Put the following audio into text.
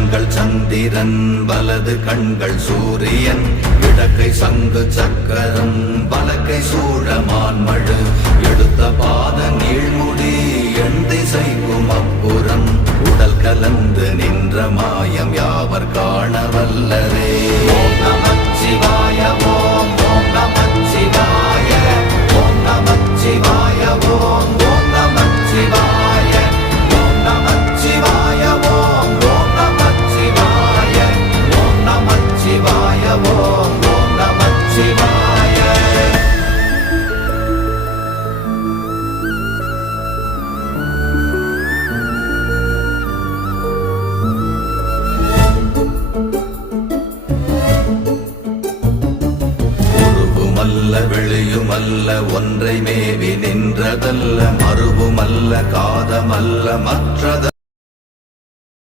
கண்கள் சந்திரன் வலது கண்கள் சூரியன் இடக்கை சங்கு சக்கரம் வலக்கை சூழமான்மழு எடுத்த பாத நீழ்முடி எண் திசைக்கும் அப்புறம் உடல் கலந்து நின்ற மாயம் யாவர் காண வல்லரே. ஓம் நமச்சிவாய ஓம் ஓம் நமச்சிவாய ஓம் நமச்சிவாய ஓம் ஓம் நமச்சிவாய ஓம் நமச்சிவாய ஓம் ஓம் நமச்சிவாய ஓம் நமச்சிவாய ஓம் ஓம் நமச்சிவாய. உருவுமல்ல வெளியுமல்ல ஒன்றை மேவி நின்றதல்ல மறுவுமல்ல காதமல்ல மற்றத